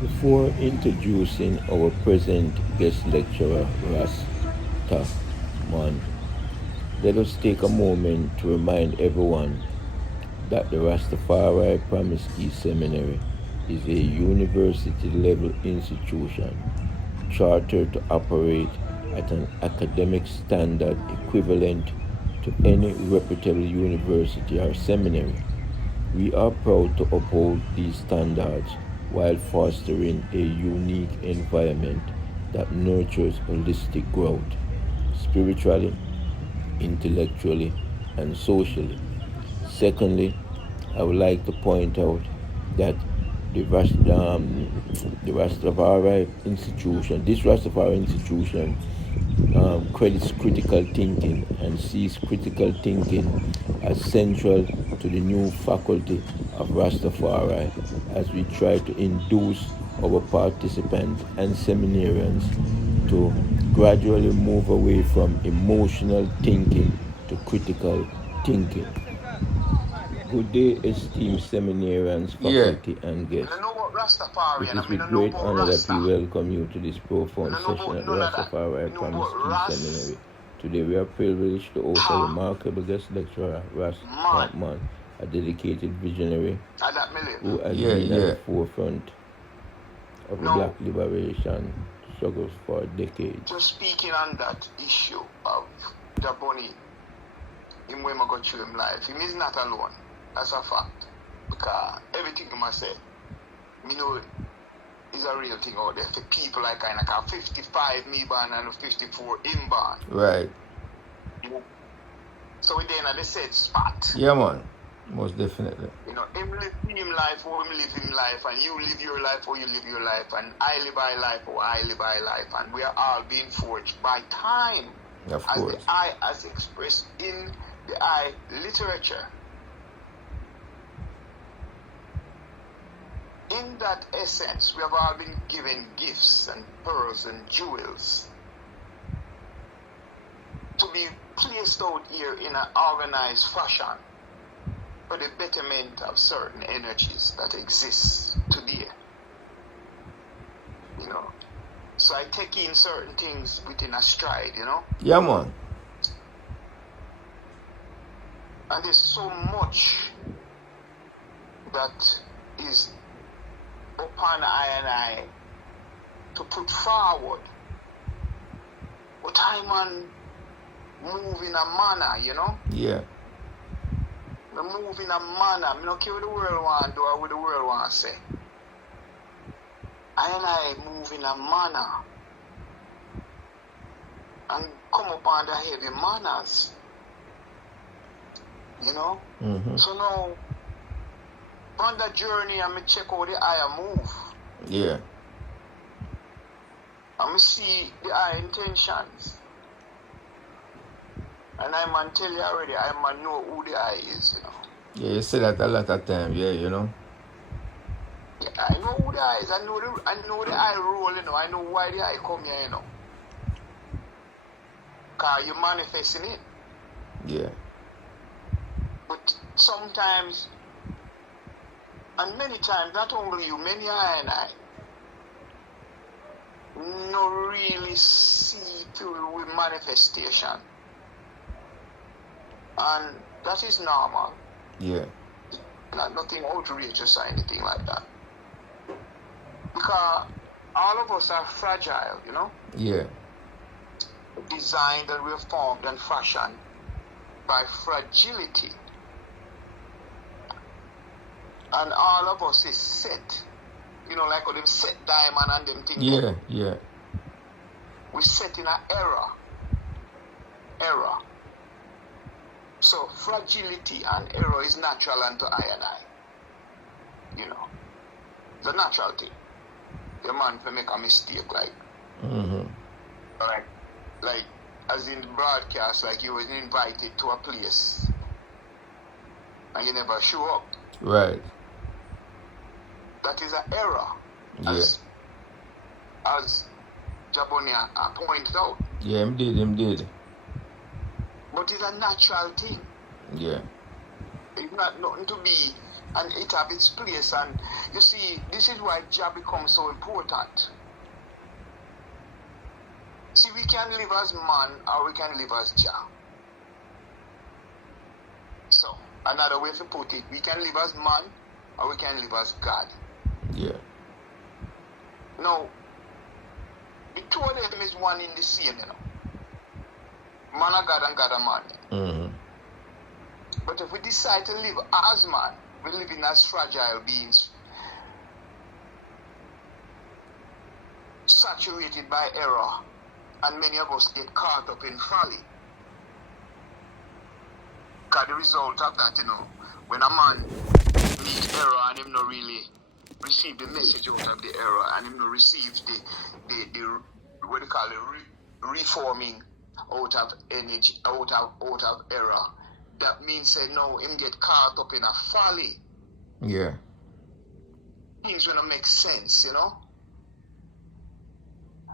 Before introducing our present guest lecturer, Rastaman, let us take a moment to remind everyone that the Rastafari Promise Key Seminary is a university-level institution chartered to operate at an academic standard equivalent to any reputable university or seminary. We are proud to uphold these standards while fostering a unique environment that nurtures holistic growth, spiritually, intellectually, and socially. Secondly, I would like to point out that the Rastafari institution, this Rastafari institution credits critical thinking and sees critical thinking as central to the new faculty of Rastafari as we try to induce our participants and seminarians to gradually move away from emotional thinking to critical thinking. Good day, esteemed seminarians, faculty, and guests. It is with great honor that we welcome you to this profound session at the Rastafari Promise Key Seminary. Today we are privileged to host a remarkable guest lecturer, Rastaman, a dedicated visionary who has been at the forefront of the black liberation struggles for decades. Just speaking on that issue of Jaboni, him when I go through him life, him is not alone. That's a fact. Because everything he must say, me know is a real thing out there. For people like kind of 55 me born and 54 him born. Right. So we're there in the said spot. Yeah, man. Most definitely. You know, him live him life or him live him life, and you live your life or you live your life, and I live my life or I live my life, and we are all being forged by time. Of as course. the I as expressed in the I literature. In that essence, we have all been given gifts and pearls and jewels to be placed out here in an organized fashion for the betterment of certain energies that exist today. You know, so I take in certain things within a stride, you know. Yeah, man. And there's so much that is upon I to put forward. But I man move in a manner, you know? Yeah. I move in a manner. I don't care what the world want to do or what the world want to say. I move in a manner and come upon the heavy manners. You know? Mm-hmm. So now, on the journey, I'm going to check out the eye move. Yeah. I'm going to see the eye intentions. And I'm going to tell you already, I'm going to know who the eye is, you know. Yeah, you say that a lot of times, yeah, you know. Yeah, I know who the eye is. I know the eye role, you know. I know why the eye come here, you know. Because you're manifesting it. Yeah. But sometimes, and many times, not only you, many I and I, no really see through with manifestation. And that is normal. Yeah. Not nothing outrageous or anything like that. Because all of us are fragile, you know? Yeah. Designed and we're formed and fashioned by fragility. And all of us is set. You know, like how them set diamond and them things. Yeah, yeah. We set in an error. So fragility and error is natural unto I and I. You know. It's a natural thing. The man can make a mistake like like as in broadcast, like you was invited to a place and you never show up. Right. That is an error. As Jabonia pointed out. Yeah, him did. But it's a natural thing. Yeah. It's not nothing to be, and it have its place, and You see, this is why Jah becomes so important. See, we can live as man or we can live as Jah. So, another way to put it, we can live as man or we can live as God. Yeah. Now, the two of them is one in the same, you know. Man of God and God of man. Mm-hmm. But if we decide to live as man, we're living as fragile beings, saturated by error, and many of us get caught up in folly. Because the result of that, you know, when a man meets error and him not really receive the message out of the error, and him not receive the what do you call it, reforming out of energy, out of error, that means say no, him get caught up in a folly. Yeah. Things will not make sense, you know.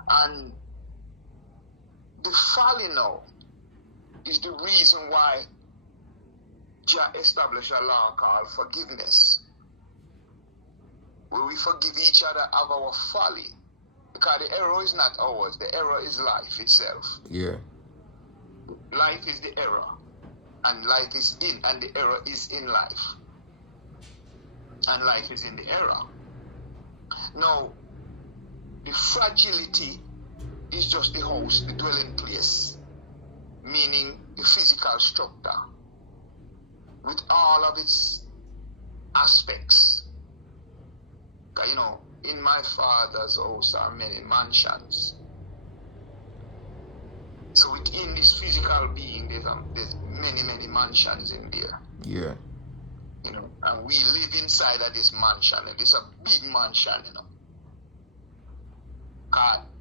And the folly now is the reason why Jah established a law called forgiveness, where we forgive each other of our folly, because the error is not ours, the error is life itself. Yeah. Life is the error, and life is in, and the error is in life, and life is in the error. Now, the fragility is just the house, the dwelling place, meaning the physical structure, with all of its aspects. You know, in my Father's house are many mansions. So within this physical being, there's many, many mansions in there. Yeah. You know, and we live inside of this mansion, and it's a big mansion, you know.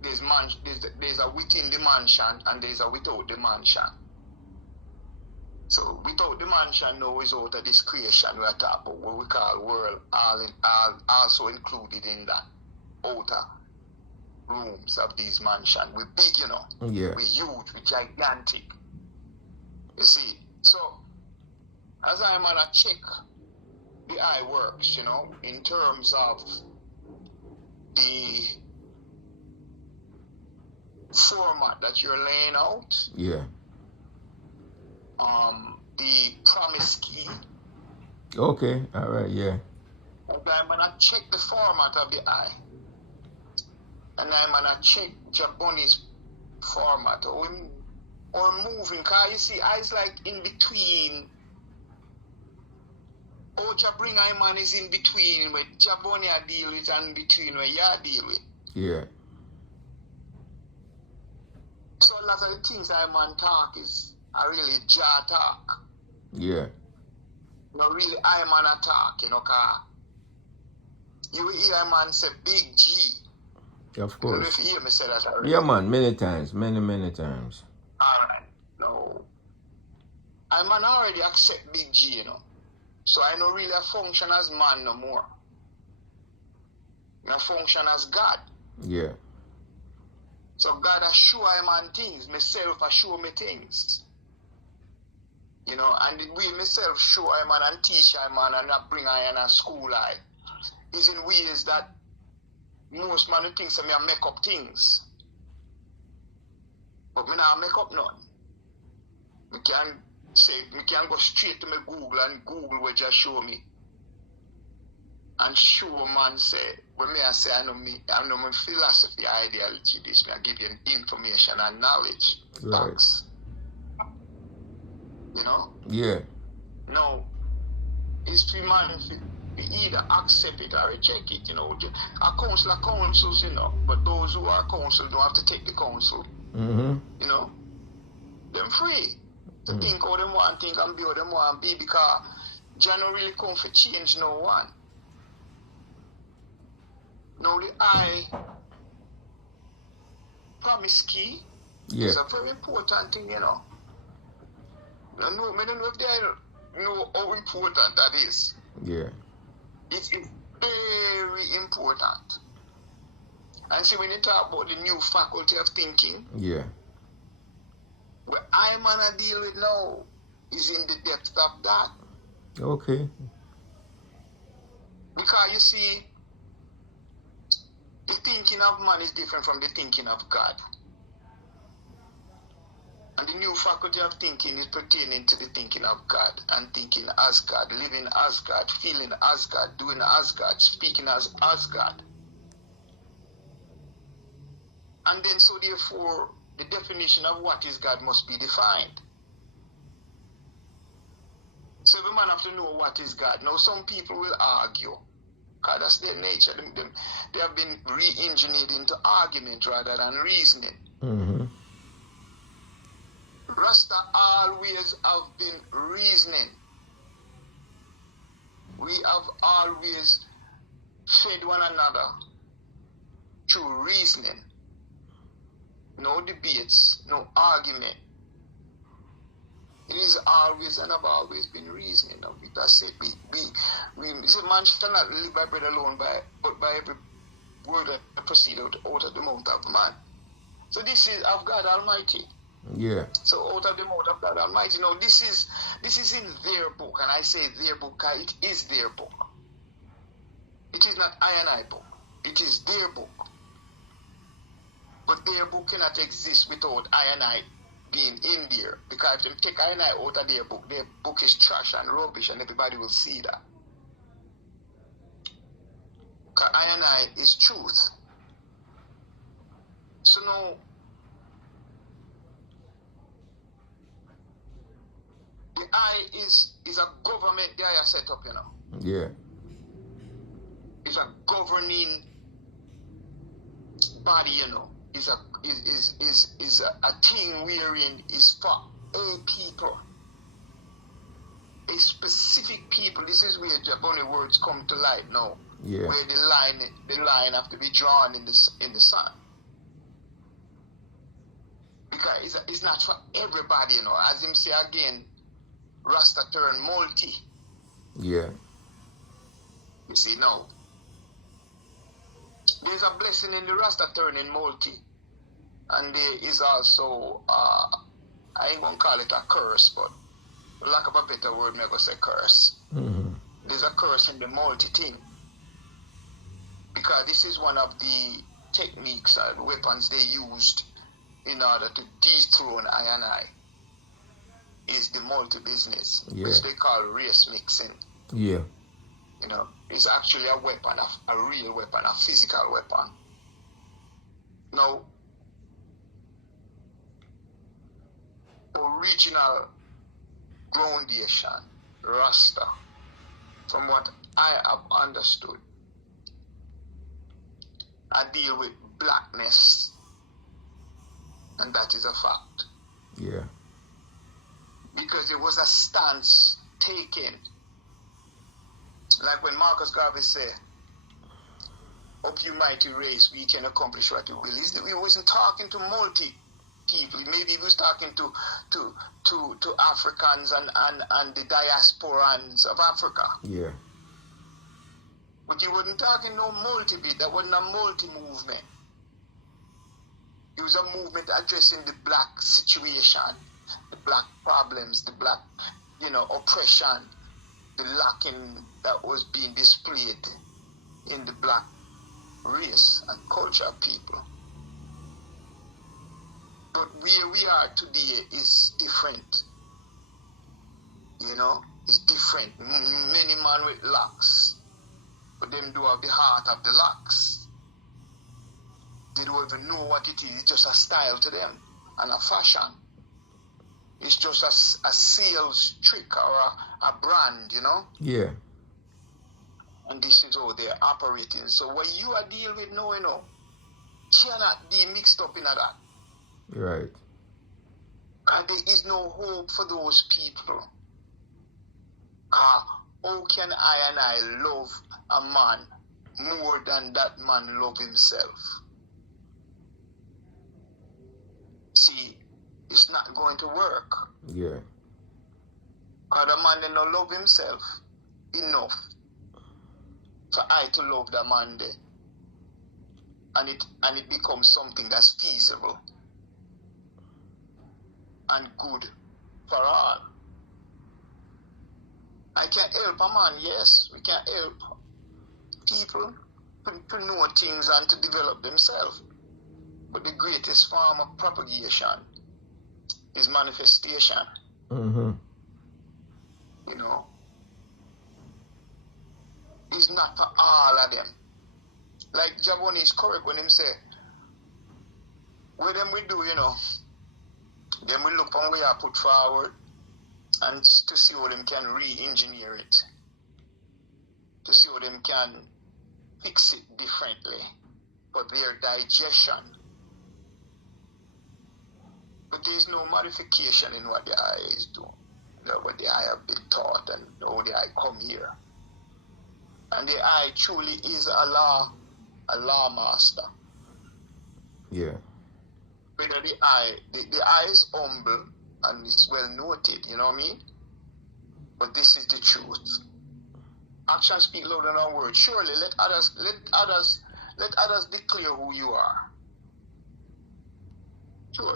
There's a within the mansion and there's a without the mansion. So without the mansion now is out of this creation we are talking about, what we call world, also included in that outer rooms of these mansions. We're big, you know. Yeah. We're huge, we're gigantic. You see, so as I'm gonna check the eye works, you know, in terms of the format that you're laying out. Yeah. The promise key. Okay. All right. Yeah. Okay, I'm gonna check the format of the eye, and I'm gonna check Jaboni's format or moving. Cause you see, eyes like in between. Oh, Jabring I man is in between where Jaboni I deal with and between where you deal with. Yeah. So a lot of the things I man talk are really Jah talk. Yeah. Not really I man a talk, you know, cause you will hear a man say big G. Of You know course. if you hear me say that already. Yeah, man. Many times. Many times. Alright. No. I man already accept big G, you know. So I don't really function as man no more. I function as God. Yeah. So God assure him on things, myself assure me things. You know, and the way myself show him and teach him and not bring I in a school is in ways that most man thinks me I make up things. But me not make up none. Me can go straight to my Google and Google what just show me. And show man say, when me I say I know my philosophy, ideology, this me I give you information and knowledge. Right. Facts. You know? Yeah. No. It's for man to either accept it or reject it, you know. A council are councils, you know, but those who are council don't have to take the council. Mm-hmm. You know? Them free to think how them want think and be how them want be, because Jah don't really come for change no one. Now the I promise key is a very important thing, you know. I don't know if they know how important that is. Yeah. It's very important. And see, when you talk about the new faculty of thinking, Yeah. what I'm gonna deal with now is in the depth of that. Okay. Because you see, the thinking of man is different from the thinking of God. And the new faculty of thinking is pertaining to the thinking of God and thinking as God, living as God, feeling as God, doing as God, speaking as God. And then so therefore, the definition of what is God must be defined. So every man have to know what is God. Now some people will argue, because that's their nature. They have been re-engineered into argument rather than reasoning. Mm-hmm. Rasta always have been reasoning. We have always fed one another through reasoning. No debates, no argument. It is always and have always been reasoning. Now, that's it. We say man shall not live by bread alone, but by every word that proceeds out of the mouth of man. So this is of God Almighty. Yeah. So out of the mouth of God Almighty. Now this is in their book, and I say their book because it is their book. It is not I and I book. It is their book. But their book cannot exist without I and I being in there. Because if they take I and I out of their book is trash and rubbish, and everybody will see that. Because I and I is truth. So now, the I is a government they are set up, you know. Yeah. It's a governing body, you know. Is a thing wherein is for a people, a specific people. This is where Jaboni words come to light now. Yeah. Where the line have to be drawn in the sun. Because it's not for everybody, you know. As him say again, Rasta turn multi. Yeah. You see now. There's a blessing in the Rasta turning multi. And there is also, I ain't going to call it a curse, but for lack of a better word, I'm going to say curse. Mm-hmm. There's a curse in the multi thing. Because this is one of the techniques and weapons they used in order to dethrone I and I. Is the multi business, which they call race mixing. Yeah. You know, it's actually a weapon, a real weapon, a physical weapon. Now, original groundation, Rasta, from what I have understood, I deal with blackness, and that is a fact. Yeah. Because there was a stance taken, like when Marcus Garvey said, "Up you mighty race, we can accomplish what you will." He wasn't talking to multi people. Maybe he was talking to Africans and the diasporans of Africa. Yeah. But he wasn't talking no multi-bit. That wasn't a multi-movement. It was a movement addressing the black situation, the black problems, the black, oppression, the lacking that was being displayed in the black race and culture of people. But where we are today is different. It's different. Many men with locks, but them do have the heart of the locks. They don't even know what it is. It's just a style to them and a fashion. It's just a sales trick or a brand, Yeah. And this is how they're operating. So what you are dealing with now, cannot be mixed up in that. Right. And there is no hope for those people. How can I and I love a man more than that man love himself? See, it's not going to work. Yeah. Because the man don't love himself enough for I to love the man there. And it becomes something that's feasible and good for all. I can help a man, yes, we can help. people to know things and to develop themselves. But the greatest form of propagation is manifestation. Mm-hmm. You know, it's not for all of them. Like Jaboni is correct when him say, what them we do, you know, then we look on where I put forward and to see how them can re-engineer it, to see how them can fix it differently for their digestion. But there's no modification in what the eye is doing, what the eye have been taught and how the eye come here. And the eye truly is a law master. Yeah. Whether the eye is humble and it's well noted, you know what I mean? But this is the truth. Actions speak louder than words. Surely let others declare who you are.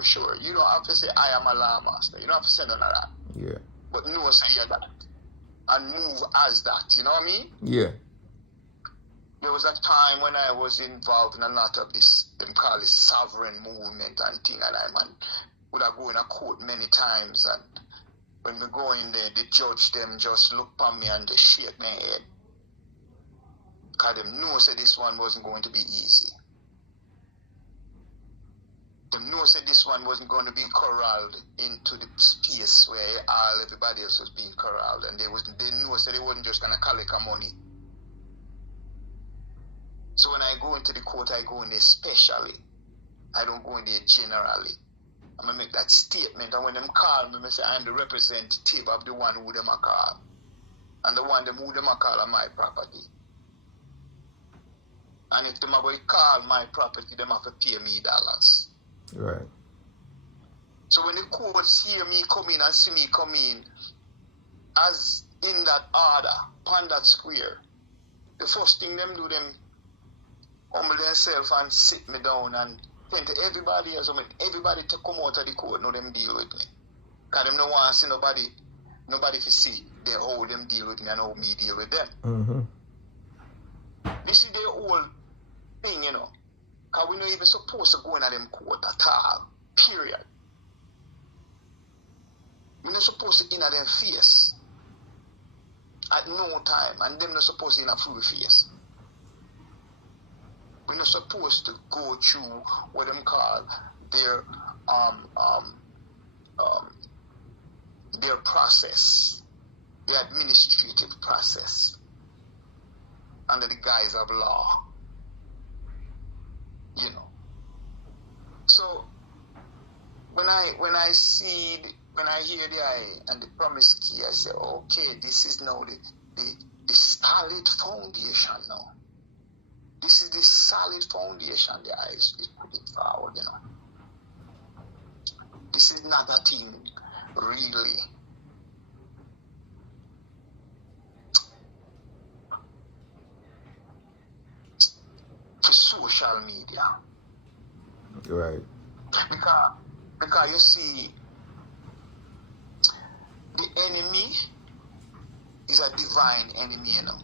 Sure. You don't have to say I am a law master. You don't have to say none of that. Yeah. But no, say you're that. And move as that. You know what I mean? Yeah. There was a time when I was involved in a lot of this, them call it sovereign movement and thing, and I would have go in a court many times, and when we go in there, the judge them just look at me and they shake my head. Because them know say this one wasn't going to be easy. Them know say this one wasn't going to be corralled into the space where everybody else was being corralled, and they know say they wasn't just going to collect money. So when I go into the court, I go in there specially. I don't go in there generally. I'm going to make that statement. And when them call me, I say I'm the representative of the one who them a call. And the one who them a call are my property. And if them are call my property, them have to pay me dollars. Right. So when the courts hear me come in and see me come in, as in that order, upon that square, the first thing them do, them humble themselves and sit me down and tell to everybody else, everybody to come out of the court, know them deal with me. Because them don't want to see nobody to see how them deal with me and how me deal with them. Mm-hmm. This is their whole thing, you know. Because we're not even supposed to go in at them court at all. Period. We're not supposed to in at them face at no time, and them not supposed to in a full face. We're not supposed to go through what them call their process, their administrative process, under the guise of law. You know. So when I hear the eye and the promise key, I say, okay, this is now the solid foundation now. This is the solid foundation the eye is putting forward, you know. This is not a thing really. For social media. Right. Because you see, the enemy is a divine enemy, you know.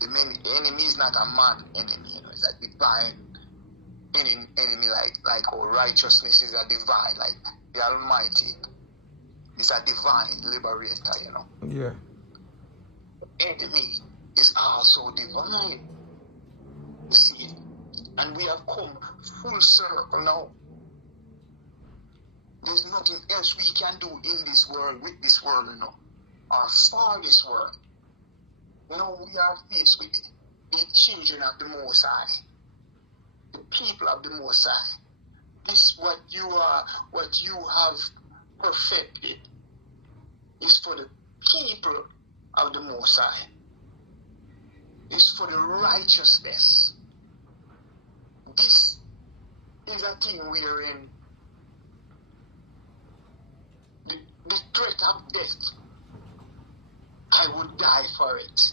The enemy is not a man enemy, you know. It's a divine enemy, like our righteousness is a divine, like the Almighty is a divine liberator, you know. Yeah. The enemy is also divine. You see, and we have come full circle now. There's nothing else we can do in this world, with this world, you know, or for this world. You know, we are faced with the children of the Most High, the people of the Most High. This what you have perfected is for the people of the Most High. It's for the righteousness. This is a thing wherein the threat of death, I would die for it.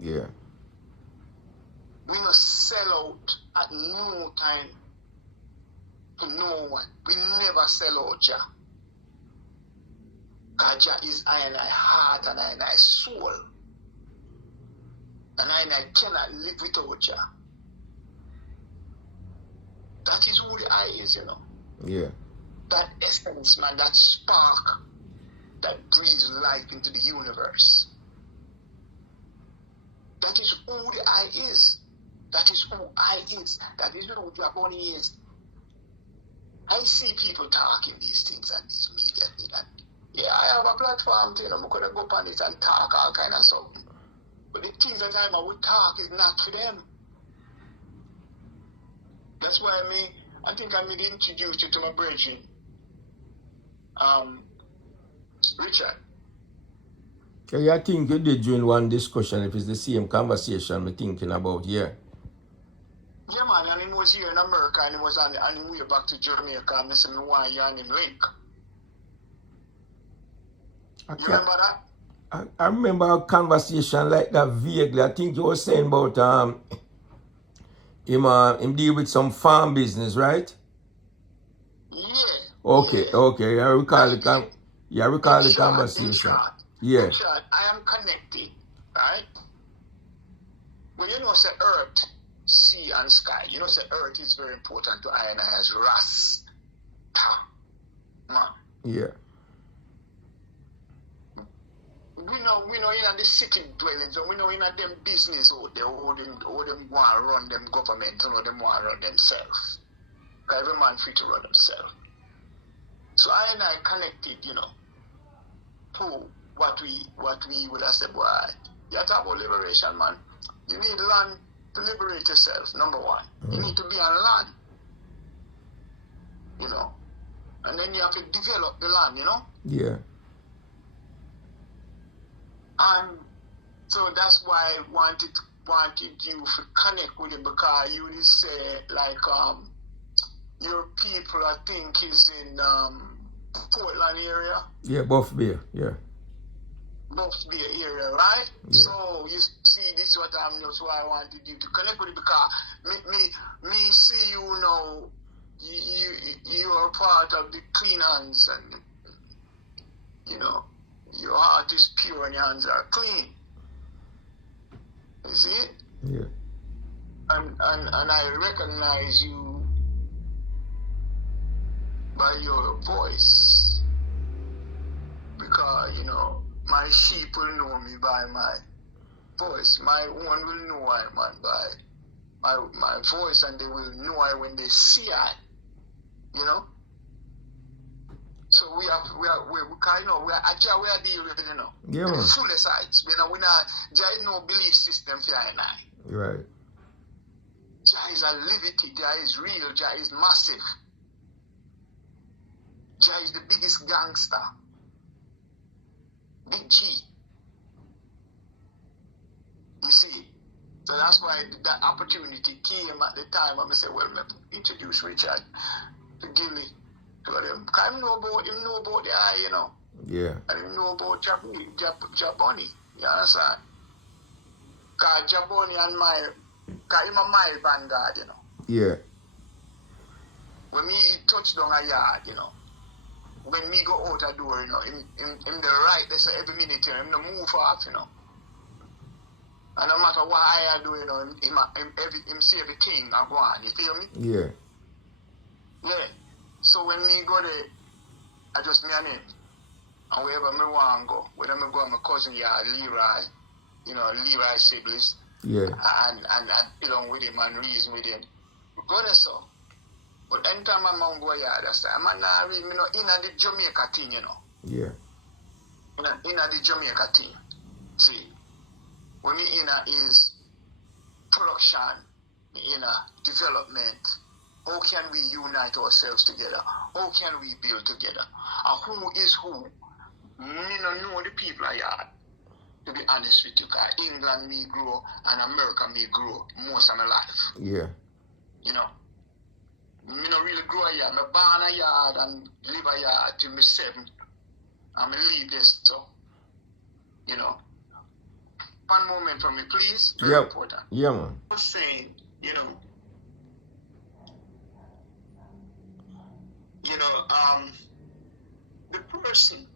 Yeah. We don't sell out at no time to no one. We never sell out Jah. Because Jah is I and I heart and I and I soul. And I cannot live without Jah. That is who the I is, you know. Yeah. That essence, man, that spark that breathes life into the universe. That is who the I is. That is who I is. That is who Jaboni is. I see people talking these things and these media. And yeah, I have a platform, you know, I could go on it and talk all kind of something. But the things that I would talk is not for them. That's why I think I may introduce you to my brethren, Richard. Yeah, I think you did during one discussion, if it's the same conversation we're thinking about here. Yeah, man, and he was here in America and he was on the way back to Jamaica and I said, I want you and him link. You remember that? I remember a conversation like that vaguely. I think you were saying about him deal with some farm business, right? Yeah. Okay, yeah. okay. I recall the conversation. Yeah. Richard, I am connected, right? Well, you know, say earth, sea, and sky. You know, say earth is very important to I and I as Rasta. Man. Yeah. We know in the city dwellings, and we know in them business, all them want to run them government, or them want to run themselves. Every man free to run himself. So I and I connected, you know, to what we would have said, boy, you talk about liberation, man. You need land to liberate yourself, number one. You need to be on land, you know. And then you have to develop the land, you know. Yeah. And so that's why I wanted you to connect with it, because you would say like your people I think is in Portland area. Yeah, Buff Bay, yeah. Buff Bay area, right? Yeah. So you see this is what that's why I wanted you to connect with it, because me see you know you are part of the clean hands, and you know your heart is pure and your hands are clean. You see it? Yeah. And I recognize you by your voice, because you know my sheep will know me by my voice. My one will know I, man, by my voice, and they will know I when they see I. You know. So we are dealing with it, you know. Yeah. The fullest sides. You know, there is no belief system for I and I. Right. Jah is a liberty, Jah is real, Jah is massive. Jah is the biggest gangster. Big G. You see? So that's why that opportunity came at the time and I said, well, let me introduce Richard to Gillie. Because him know about the eye, you know. Yeah. And him know about Jaboni. You understand? Because Jaboni and because him a my vanguard, you know. Yeah. When me touch down a yard, you know. When me go out a door, you know, in the right, they say every minute, you know, him no move off, you know. And no matter what I do, you know, him see everything I go on, you feel me? Yeah. Yeah. So when me go there, I just me and him. And wherever me want to go, whether me go to my cousin yard, Leroy, you know, Leroy siblings. Yeah. And sit down with him and reason with him. We go there, so. But anytime I'm on go yard, that's time. I'm not really, you know, in the Jamaica thing, you know. Yeah. In the Jamaica thing. See, when me in is production, me in development. How can we unite ourselves together? How can we build together? And who is who? Me don't know the people I had. To be honest with you, because England me grow and America me grow most of my life. Yeah. You know. Me not really grow a yard. Me born a yard and live a yard till me 7. And me leave this, so. You know. One moment for me, please. Very important. Yeah, man. I was saying, you know, the person,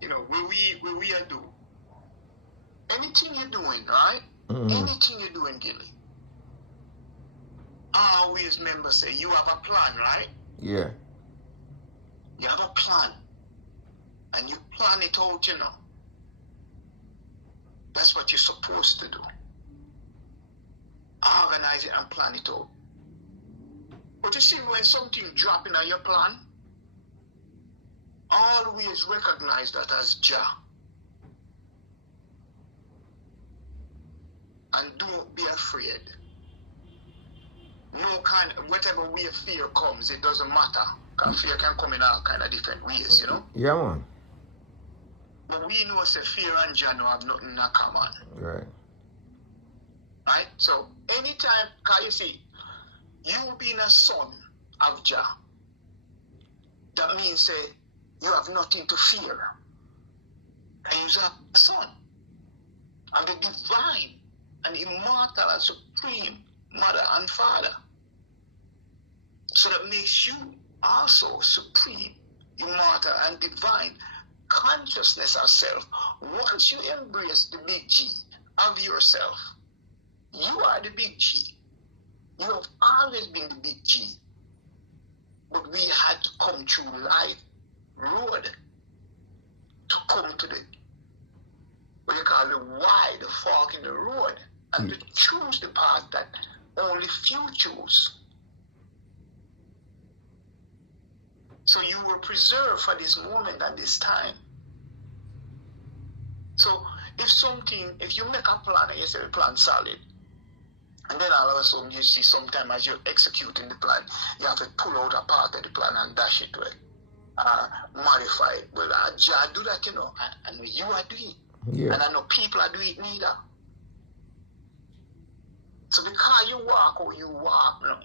you know, where we are doing anything you're doing, right? Anything you do in Gillie, I always remember say you have a plan, right? Yeah. You have a plan. And you plan it out, you know. That's what you're supposed to do. Organize it and plan it out. But you see, when something dropping on your plan, always recognize that as Jah. And don't be afraid. No kind of, whatever way fear comes, it doesn't matter. Because fear can come in all kind of different ways, you know? Yeah, man. But we know say fear and Jah no have nothing in common. Right. Right? So anytime, because you see, you being a son of Jah, that means say you have nothing to fear. And you're a son. And the divine and immortal and supreme mother and father. So that makes you also supreme, immortal and divine consciousness of self. Once you embrace the big G of yourself, you are the big G. You have always been the big G. But we had to come through life road to come to the, what you call the wide fork in the road, and to choose the path that only few choose. So you were preserved for this moment and this time. So if you make a plan and you say the plan solid, and then all of a sudden you see sometime as you're executing the plan, you have to pull out a part of the plan and dash it away. Modify it. Well, Jah do that, you know, and you are doing it. Yeah. And I know people are doing it neither. So because you walk or you walk, no.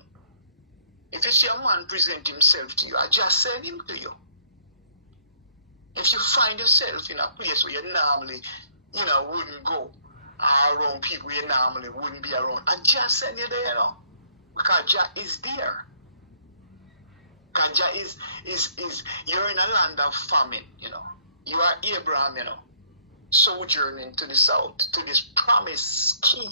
If you see a man present himself to you, I just send him to you. If you find yourself in a place where you normally, you know, wouldn't go, around people you normally wouldn't be around, I just send you there, you know. Because Jah is there. Because Jah is you're in a land of famine, you know. You are Abraham, you know, sojourning to the south, to this promised key.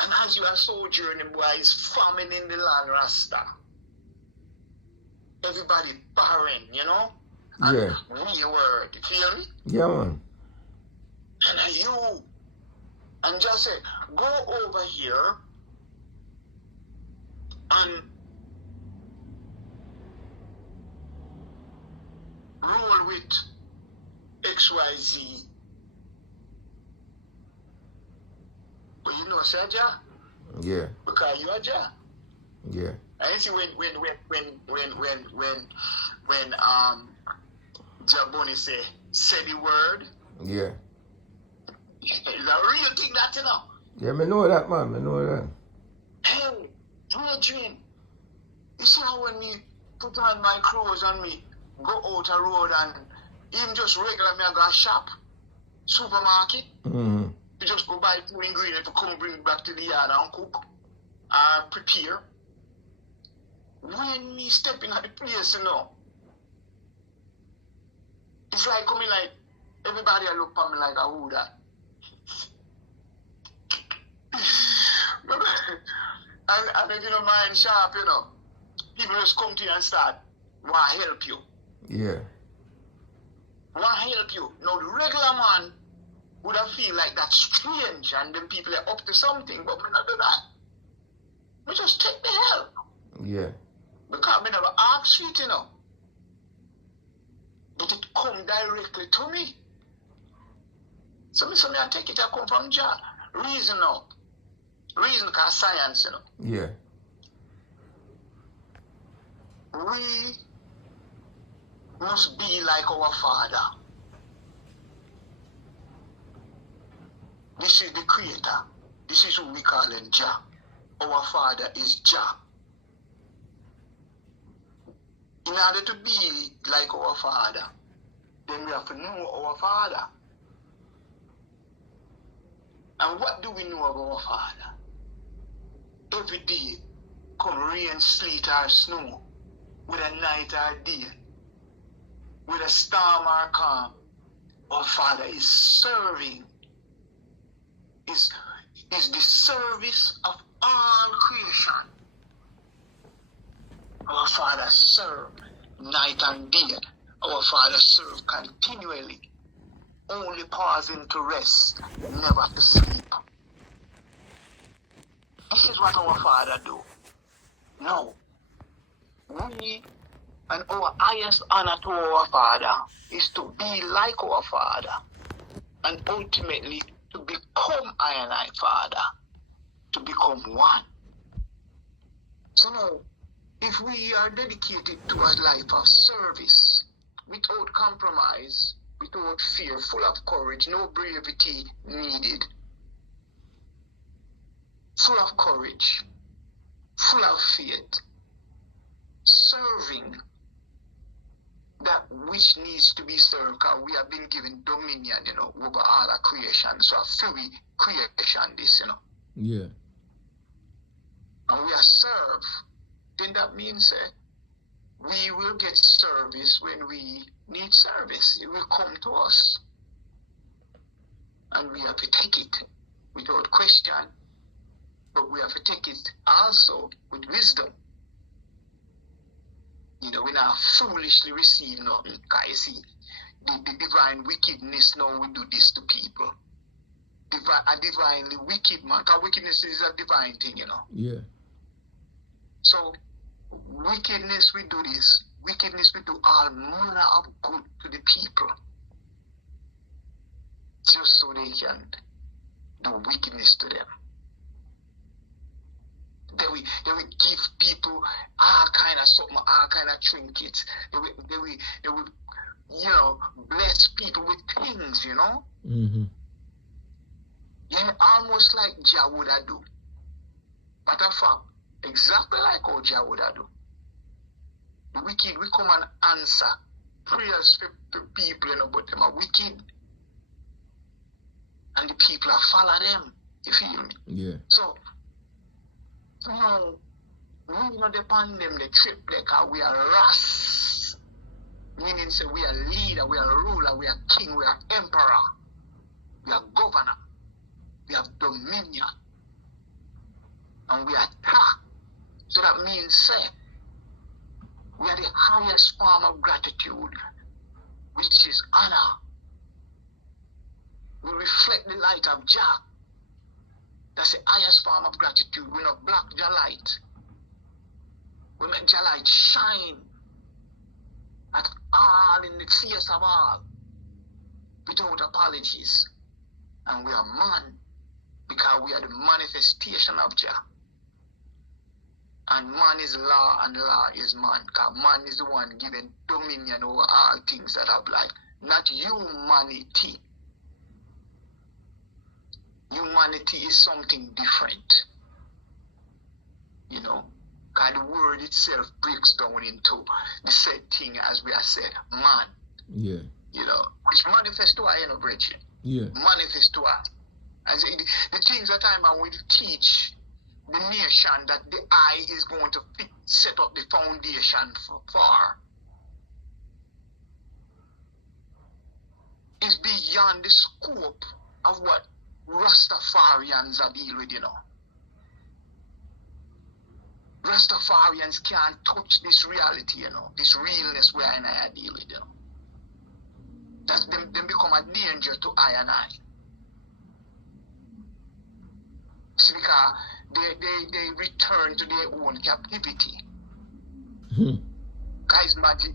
And as you are sojourning, boy, it's famine in the land, Rasta. Everybody barren, you know? And Yeah. word, you feel me? Yeah, man. And you, and just say, go over here and roll with XYZ. But you know, say Jah. Yeah. Because you are Jah. Yeah. And you see when Jaboni say the word. Yeah. It's a real thing that, you know. Yeah, me know that, man. Me know that. Hey, brethren, you see how when me put on my clothes and me go out a road and even just regular me I go shop, supermarket, Mm-hmm. you just go buy food ingredients to come bring back to the yard and cook and prepare. When me stepping at the place, you know, it's like coming like everybody I look at me like a who that. and if you don't mind sharp, you know, people just come to you and start want to help you. Yeah. Want to help you. Now the regular man would have feel like that's strange and then people are up to something, but we not do that. We just take the help. Yeah. Because we never ask for it, you know. But it come directly to me. So I take it, I come from Jah. Reason out. Reason because science, you know. Yeah. We must be like our Father. This is the Creator. This is who we call him Jah. Our Father is Jah. In order to be like our Father, then we have to know our Father. And what do we know of our Father? Every day, come rain, sleet, or snow, with a night or day, with a storm or calm, our Father is serving is the service of all creation. Our Father served night and day. Our Father served continually, only pausing to rest, never to sleep. This is what our Father do. No. We and our highest honor to our Father is to be like our Father and ultimately to become I and I Father, to become one. So now, if we are dedicated to a life of service, without compromise, without fear, full of courage, no brevity needed, full of courage, full of faith, serving that which needs to be served, because we have been given dominion, over all our creation. So a free creation, this, Yeah. And we are served. Then that means we will get service when we need service. It will come to us. And we have to take it without question. But we have to take it also with wisdom. We not foolishly receive nothing. Because you see, the divine wickedness now we do this to people. A divinely wicked man. Because wickedness is a divine thing, Yeah. So, wickedness we do this. Wickedness we do all manner of good to the people. Just so they can do wickedness to them. They will give people all kind of something, all kind of trinkets. They will bless people with things, Mm-hmm. Yeah, almost like Jah would have do. Matter of fact, exactly like how Jah would have do. The wicked will come and answer prayers for people, but them are wicked. And the people are follow them. You feel me? Yeah. So, we not depend them the trip because we are Ras. Meaning say we are leader, we are ruler, we are king, we are emperor, we are governor, we have dominion, and we are attack. So that means say we are the highest form of gratitude, which is honor. We reflect the light of Jah. That's the highest form of gratitude. We not block Jah light. We make Jah light shine at all, in the face of all, without apologies. And we are man because we are the manifestation of Jah. And man is law and law is man, because man is the one given dominion over all things that have life, not humanity. Humanity is something different, because the word itself breaks down into the said thing, as we have said, man. Yeah. Which manifests to our brethren. Yeah. Manifests to us. As the things that I'm going to teach the nation that the eye is going to set up the foundation for is beyond the scope of what Rastafarians are dealing with, Rastafarians can't touch this reality, this realness where I and I are dealing with, That them become a danger to I and I. See, because they return to their own captivity.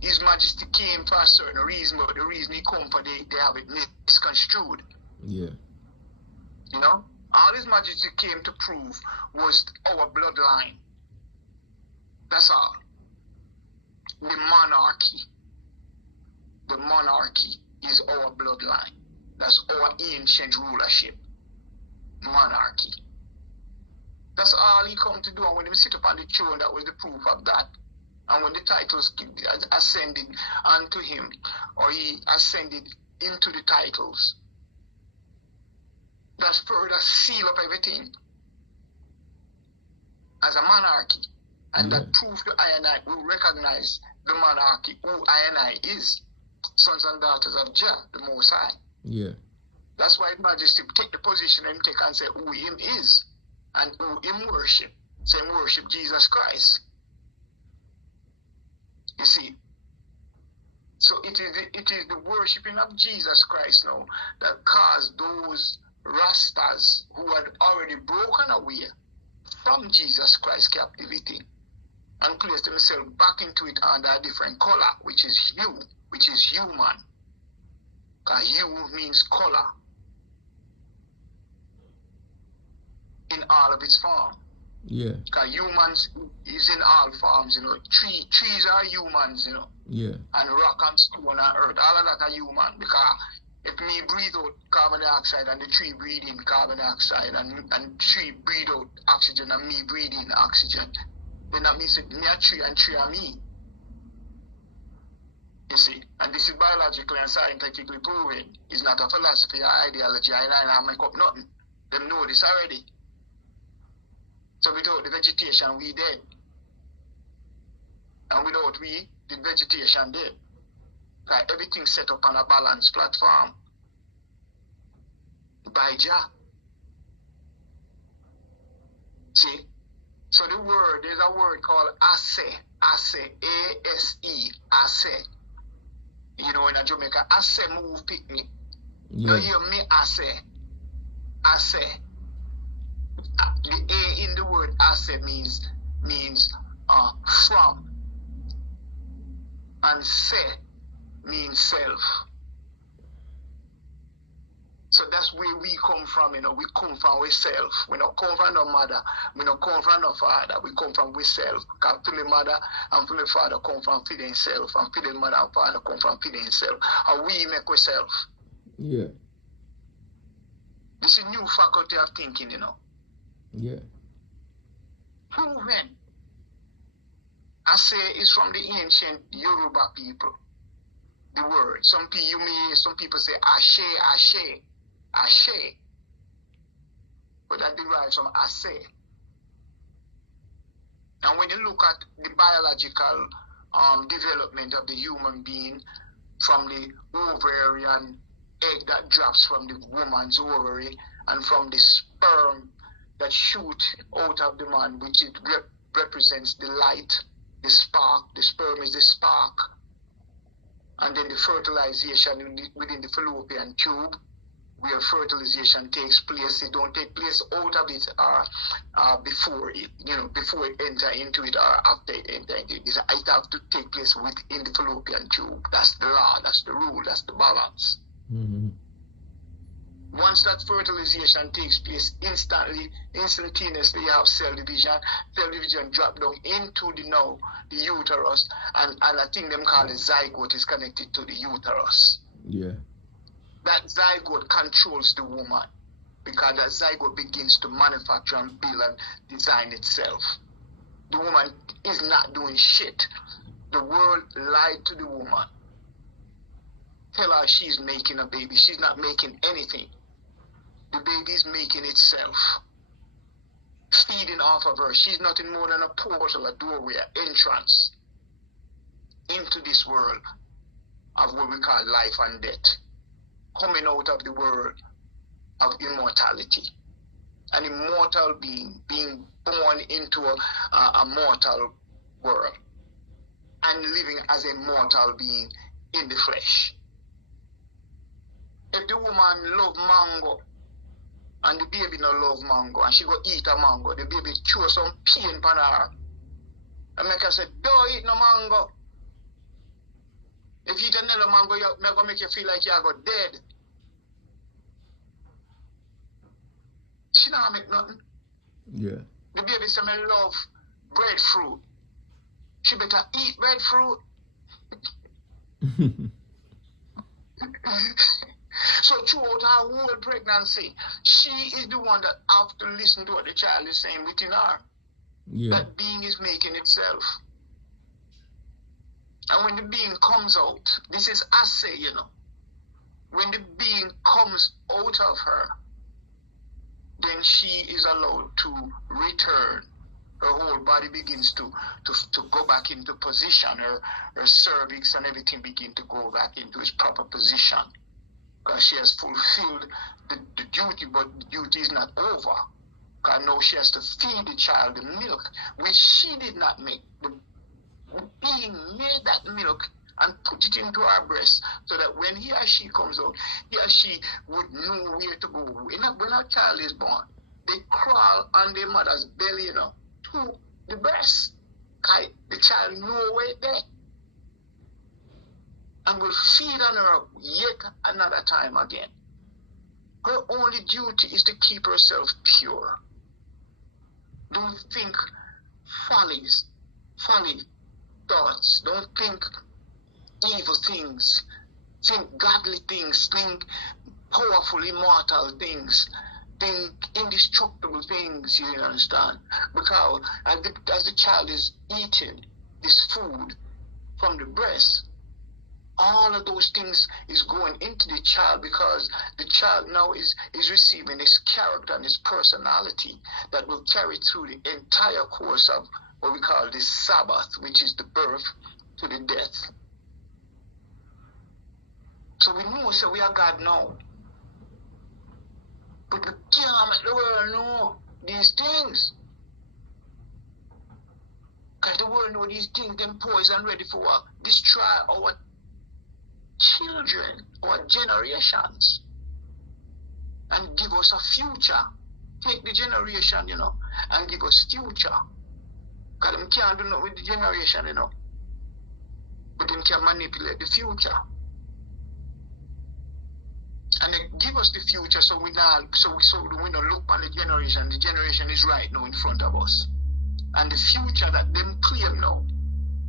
His Majesty came for a certain reason, but the reason he come for, they have it misconstrued. Yeah. All His Majesty came to prove was our bloodline. That's all. The monarchy is our bloodline. That's our ancient rulership. Monarchy. That's all he come to do. And when he sit upon the throne, that was the proof of that. And when the titles ascended unto him, or he ascended into the titles, that further seal up everything as a monarchy. And that proved to I and I who recognize the monarchy, who I and I is, sons and daughters of Jah, the Most High. Yeah. That's why His Majesty take the position and take and say who Him is and who Him worship. Say Him worship Jesus Christ. You see. So it is the worshiping of Jesus Christ now that caused those Rastas who had already broken away from Jesus Christ's captivity and placed themselves back into it under a different color, which is hue, which is human. Because hue means color in all of its form. Yeah. Because humans is in all forms, you know. Trees are humans, you know. Yeah. And rock and stone and earth, all of that are human. Because if me breathe out carbon dioxide and the tree breathe in carbon dioxide and tree breathe out oxygen and me breathe in oxygen, then that means that me a tree and tree are me. You see? And this is biologically and scientifically proven. It's not a philosophy or ideology. I make up nothing. Them know this already. So without the vegetation, we dead. And without we, the vegetation dead. Like everything set up on a balanced platform by Jah. See? So the word, there's a word called ase, A-S-E, ase. You know, in Jamaica, ase move picnic. Yeah. Now hear me ase. The A in the word ase means from. And se means self. So that's where we come from, you know. We come from ourselves. We don't come from no mother. We don't come from no father. We come from ourselves. Because for my mother and for my father come from for themselves. And for the mother and father come from for themselves. And we make ourselves. Yeah. This is a new faculty of thinking, you know. Yeah. Proven. I say it's from the ancient Yoruba people. The word. Some people say Ashe. But that derives from Ase. And when you look at the biological development of the human being from the ovarian egg that drops from the woman's ovary and from the sperm that shoot out of the man, which it represents the light, the spark. The sperm is the spark. And then the fertilization within the fallopian tube, where fertilization takes place. It don't take place out of it or before it, you know, before it enter into it or after it enter into it. It have to take place within the fallopian tube. That's the law, that's the rule, that's the balance. Mm-hmm. Once that fertilization takes place, instantaneously you have cell division. Cell division drop down into the uterus, and a thing them called the zygote is connected to the uterus. Yeah. That zygote controls the woman, because that zygote begins to manufacture and build and design itself. The woman is not doing shit. The world lied to the woman. Tell her she's making a baby. She's not making anything. The baby is making itself, feeding off of her. She's nothing more than a portal, a doorway, an entrance into this world of what we call life and death, coming out of the world of immortality. An immortal being born into a mortal world and living as a mortal being in the flesh. If the woman love mango, and the baby no love mango, and she go eat a mango, the baby chew some pain pan her. And make her say, don't eat no mango. If you eat another mango, it's going to make you feel like you go dead. She don't make nothing. Yeah. The baby say, I love breadfruit. She better eat breadfruit. So throughout her whole pregnancy, she is the one that have to listen to what the child is saying within her. Yeah. That being is making itself. And when the being comes out, this is ase, you know. When the being comes out of her, then she is allowed to return. Her whole body begins to go back into position. Her cervix and everything begin to go back into its proper position. because she has fulfilled the duty, but the duty is not over. Because now she has to feed the child the milk, which she did not make. The being made that milk and put it into her breast so that when he or she comes out, he or she would know where to go. When a child is born, they crawl on their mother's belly, to the breast. Because the child knows where it's there. And will feed on her yet another time again. Her only duty is to keep herself pure. Don't think folly thoughts. Don't think evil things. Think godly things. Think powerful, immortal things. Think indestructible things, you understand? Because as the child is eating this food from the breast, all of those things is going into the child, because the child now is receiving this character and this personality that will carry through the entire course of what we call this Sabbath, which is the birth to the death. So we know, we are God now. But we can't make the world know these things. Because the world know these things, them poison ready for what? Destroy our children, our generations, and give us a future. Take the generation, and give us future. Because them can't do nothing with the generation, but them can manipulate the future. And they give us the future so we don't look on the generation. The generation is right now in front of us. And the future that them claim now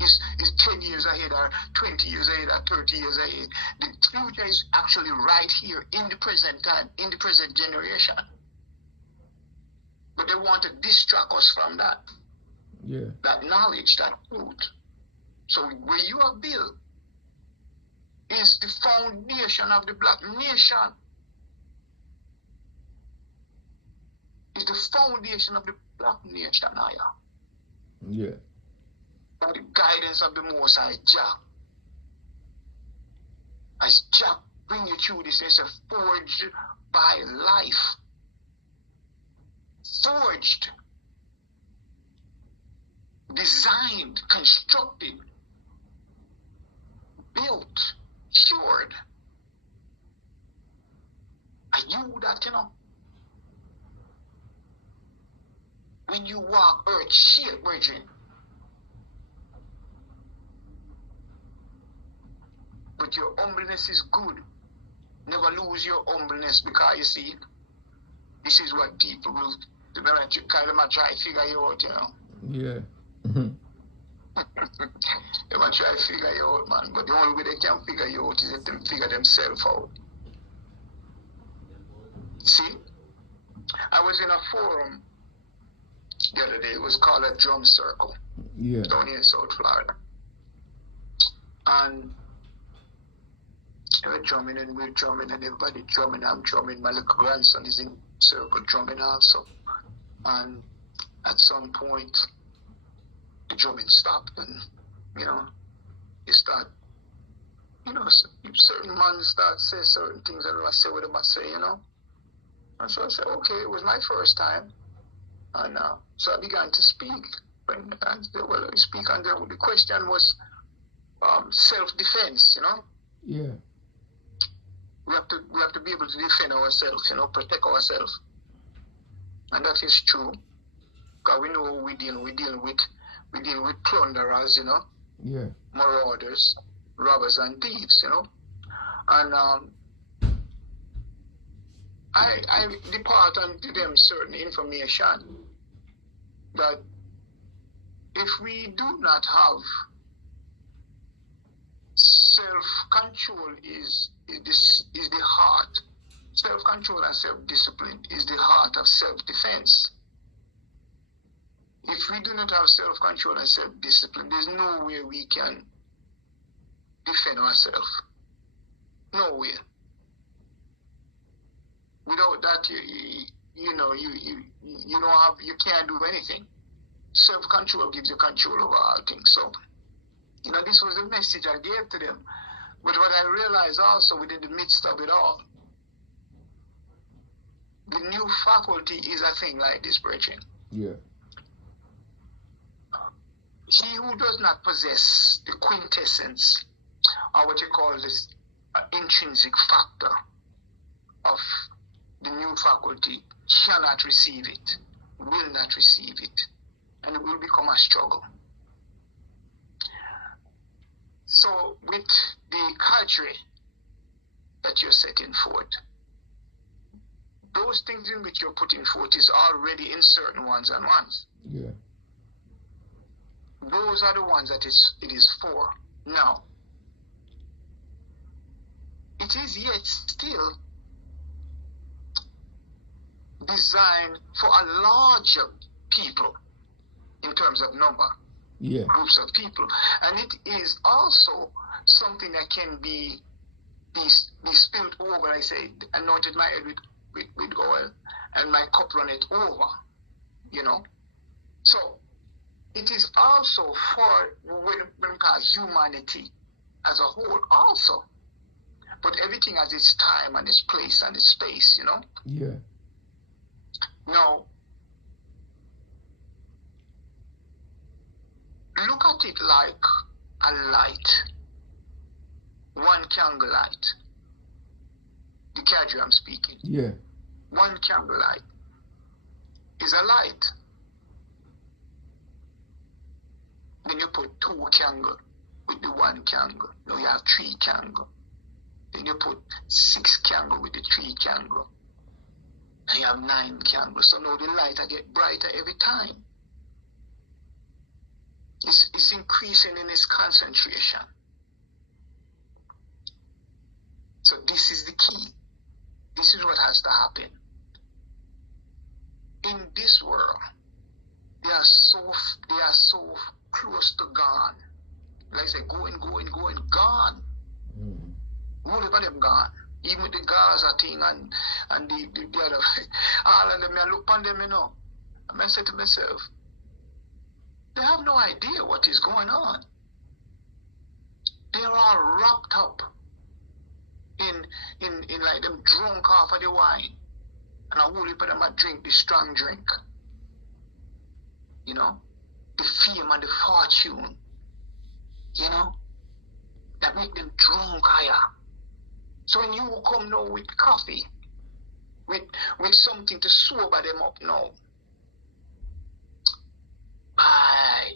is 10 years ahead, or 20 years ahead, or 30 years ahead. The future is actually right here in the present time, in the present generation. But they want to distract us from that. Yeah. That knowledge, that truth. So where you are built is the foundation of the black nation. Is the foundation of the black nation, Yeah. By the guidance of the Most High Jah. As Jah bring you through this, it's a forged by life. Forged. Designed, constructed, built, cured. Are you that, When you walk earth, shit, brethren. But your humbleness is good. Never lose your humbleness, because you see, this is what people will kind of try to figure you out, Yeah. They might try to figure you out, man. But the only way they can figure you out is if they figure themselves out. See? I was in a forum the other day. It was called a drum circle. Yeah. Down here in South Florida. And we're drumming and everybody drumming. I'm drumming. My little grandson is in circle drumming also. And at some point, the drumming stopped, and you start, certain man start say certain things, and I say what I say, And so I said, okay, it was my first time, and so I began to speak. And I speak, and the question was self-defense, Yeah. We have to be able to defend ourselves, protect ourselves, and that is true. Because we know we deal with plunderers, Yeah. marauders, robbers, and thieves, And I depart and give them certain information that if we do not have self-control is the heart. Self-control and self-discipline is the heart of self-defense. If we do not have self-control and self-discipline, there's no way we can defend ourselves. Nowhere. Without that, you can't do anything. Self-control gives you control over all things. So, this was the message I gave to them. But what I realized also within the midst of it all, the new faculty is a thing like this, brethren. Yeah. He who does not possess the quintessence, or what you call this intrinsic factor of the new faculty, cannot receive it, will not receive it, and it will become a struggle. So with the cadre that you're setting forth, those things in which you're putting forth is already in certain ones and ones. Yeah. Those are the ones that it is for. Now, it is yet still designed for a larger people in terms of number. Yeah. Groups of people. And it is also something that can be spilled over. I say, anointed my head with oil and my cup runneth over. You know? So, it is also for when we call humanity as a whole also. But everything has its time and its place and its space, you know? Yeah. Now, look at it like a light. One candle light. The cadre I'm speaking. Yeah. One candle light is a light. Then you put 2 candles with the 1 candle. Now you have 3 candles. Then you put 6 candles with the 3 candles. And you have 9 candles. So now the light get brighter every time. It's increasing in its concentration. So this is the key. This is what has to happen. In this world, they are so close to gone. Like I say, going, gone. All of them gone. Even with the Gaza thing and the other, all of them, I look on them, you know. And I say to myself, they have no idea what is going on. They're all wrapped up in like them drunk off of the wine. And I whole heap of them a drink the strong drink. You know? The fame and the fortune. You know? That make them drunk higher. So when you come now with coffee, with something to sober them up now,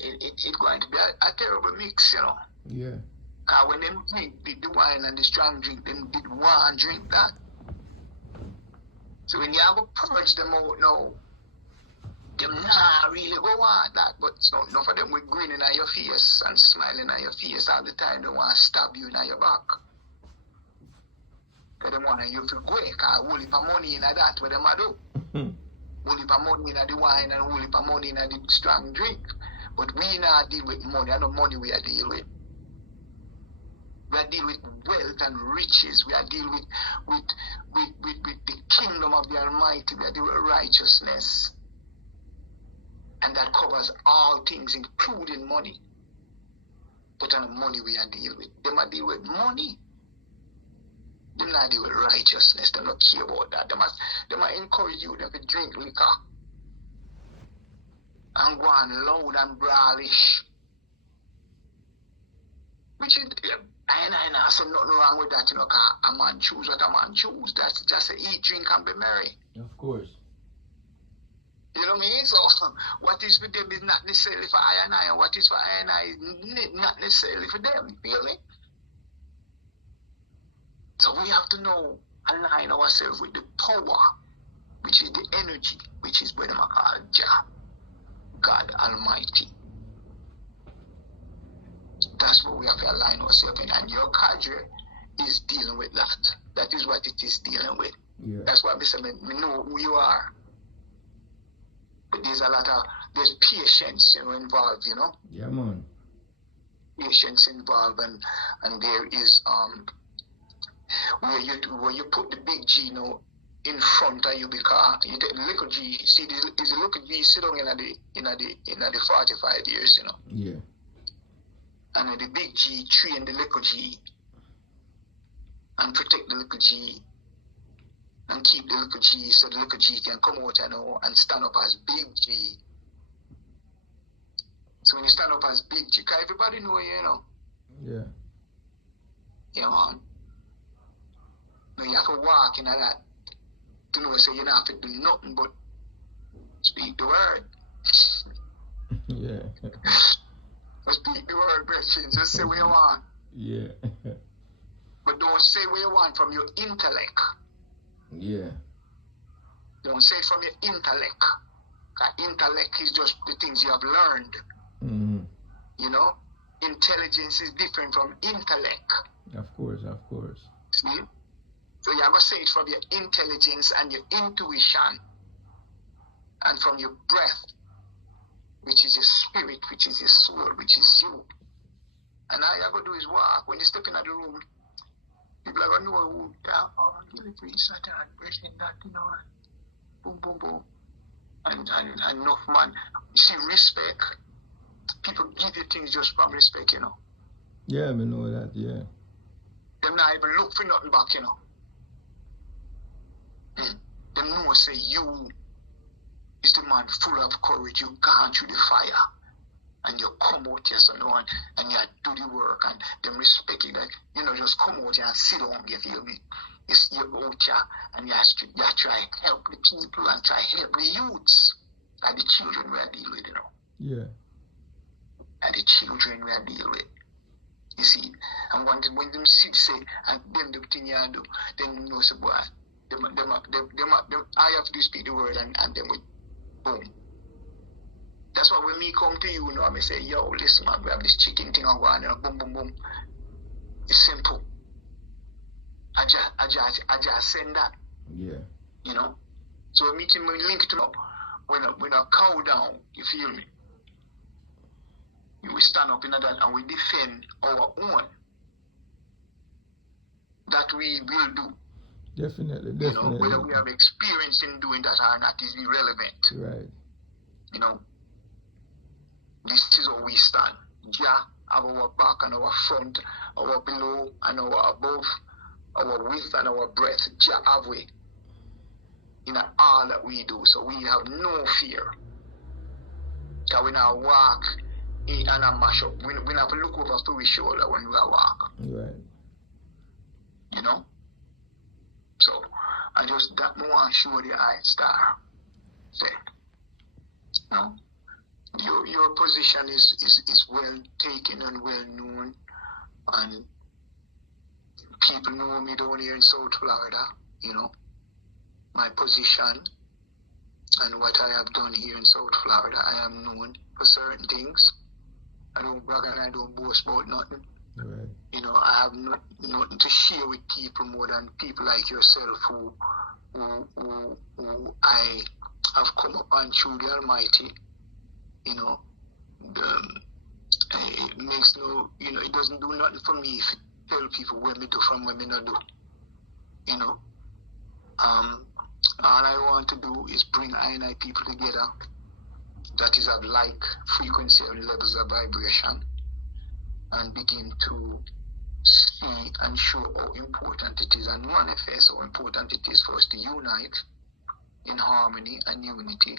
it's going to be a terrible mix, you know. Yeah. When them drink the wine and the strong drink, them did one drink that. So when you have to purge them out now, them not really go want that. But so enough of them with grinning at your face and smiling at your face all the time, they want to stab you in your back. Because they want you to go, because whole heap of money in that, what them do. Whole heap of money in the wine and whole heap of money in the strong drink. But we not deal with money, I know money we are deal with. We are deal with wealth and riches. We are deal with the kingdom of the Almighty. We are deal with righteousness. And that covers all things, including money. But on the money we are deal with. They might deal with money. They not deal with righteousness. They don't care about that. They might encourage you to drink liquor. And go on loud and brawlish. Which is, I say nothing wrong with that, you know, because a man choose what a man choose. That's just eat, drink, and be merry. Of course. You know what I mean? So, what is for them is not necessarily for I and I, and what is for I and I is not necessarily for them. You feel me? So, we have to know, align ourselves with the power, which is the energy, which is what I'm called Jah, God Almighty. That's what we have to align ourselves in. And your cadre is dealing with that. That is what it is dealing with. Yeah. That's why we know who you are. But there's patience, you know, involved, you know. Yeah, man. Patience involved, and there is where you put the big G, you know, in front of you, because you take the little G. See, is the little G sit down in the 45 years, you know. Yeah. And the big G train the little G and protect the little G and keep the little G so the little G can come out, you know, and stand up as big G. So when you stand up as big G, because everybody know you, you know. Yeah. Yeah, man. No, you have to walk in that. To know, say you don't have to do nothing but speak the word. Yeah. Speak the word, brethren. Just say what you want. Yeah. But don't say what you want from your intellect. Yeah. Don't say it from your intellect. Because intellect is just the things you have learned. Mm-hmm. You know? Intelligence is different from intellect. Of course, of course. See? So you have to say it from your intelligence and your intuition. And from your breath, which is your spirit, which is your soul, which is you. And all you have to do is walk. When you step in the room, people are going to know who they are. Oh, Gillie priest, that, pressing that, you know. Boom, boom, boom. And enough, man. You see, respect. People give you things just from respect, you know. Yeah, I know that, yeah. Them not even look for nothing back, you know. Them know, say, you is the man full of courage. You gone through the fire. And you come out here, so no, and you do the work, and them respect you, like, you know, just come out here and sit down, you feel me? You're out here, and you try to help the people and try to help the youths, like the children we are dealing with, you know. Yeah. And the children we are dealing with. You see, and when them see, say, and them the thing you do, then you know, say, boy, I have to speak the word, and them with, boom. That's why when me come to you, you know, I may say, yo, listen, man, we have this chicken thing on one, you know, boom, boom, boom. It's simple. I just send that. Yeah. You know? So when me link to when I cow down, you feel me? We stand up in that and we defend our own. That we will do. Definitely. You know, whether we have experience in doing that or not is irrelevant. Right. You know? This is how we stand. Jah have our back and our front, our below and our above, our width and our breadth. Jah have we in all that we do. So we have no fear. Because we now walk in and a mash up. We have to look over to our shoulder when we walk. Right. You know? So I just that want to show the eye star. Say. No? Your position is well taken and well known, and people know me down here in South Florida, you know, my position and what I have done here in South Florida. I am known for certain things. I don't brag and I don't boast about nothing. Right. You know, I have nothing to share with people more than people like yourself who I have come upon through the Almighty. You know, it makes no, you know, it doesn't do nothing for me if you tell people what me do from what me not do. You know, all I want to do is bring I people together that is of like frequency and levels of vibration, and begin to see and show how important it is and manifest how important it is for us to unite in harmony and unity,